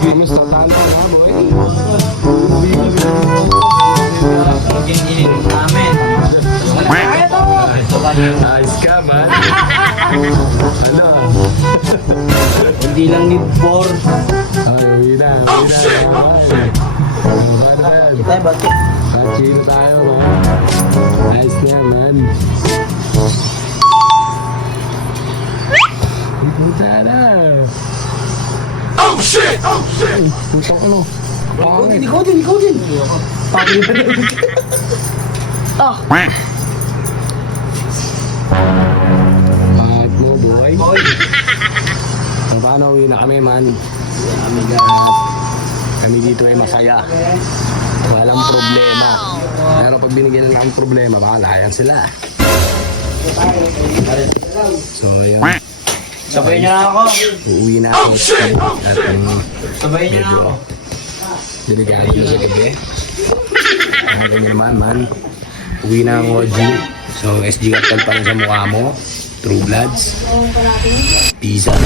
Kumusta sana na, boy? Gininom namin. Ayos ka, man. Ano? Hindi lang need for. Ay, uwi na. Oh, shit! Tayo ba? Chino tayo, man. Nice na, man. Punta na. Oh, shit! Oh, shit! Punta ko, no? Ikaw din. Pagod pa rin. Ah! Bakit mo, boy? Boy! So, paano uwi na kami, man? Kami dito ay masaya. Walang problema. Pero pag binigyan na ng problema, baka layan sila. So, yun. Sabayin niyo na ako. Uuwi na ako. At Sabayin niyo na ako. delikado na sa gabi. Ang ganyan naman, man. Uwi na ang OG. So, SG Cartel pa rin sa mukha mo. True Bloods. Peace out.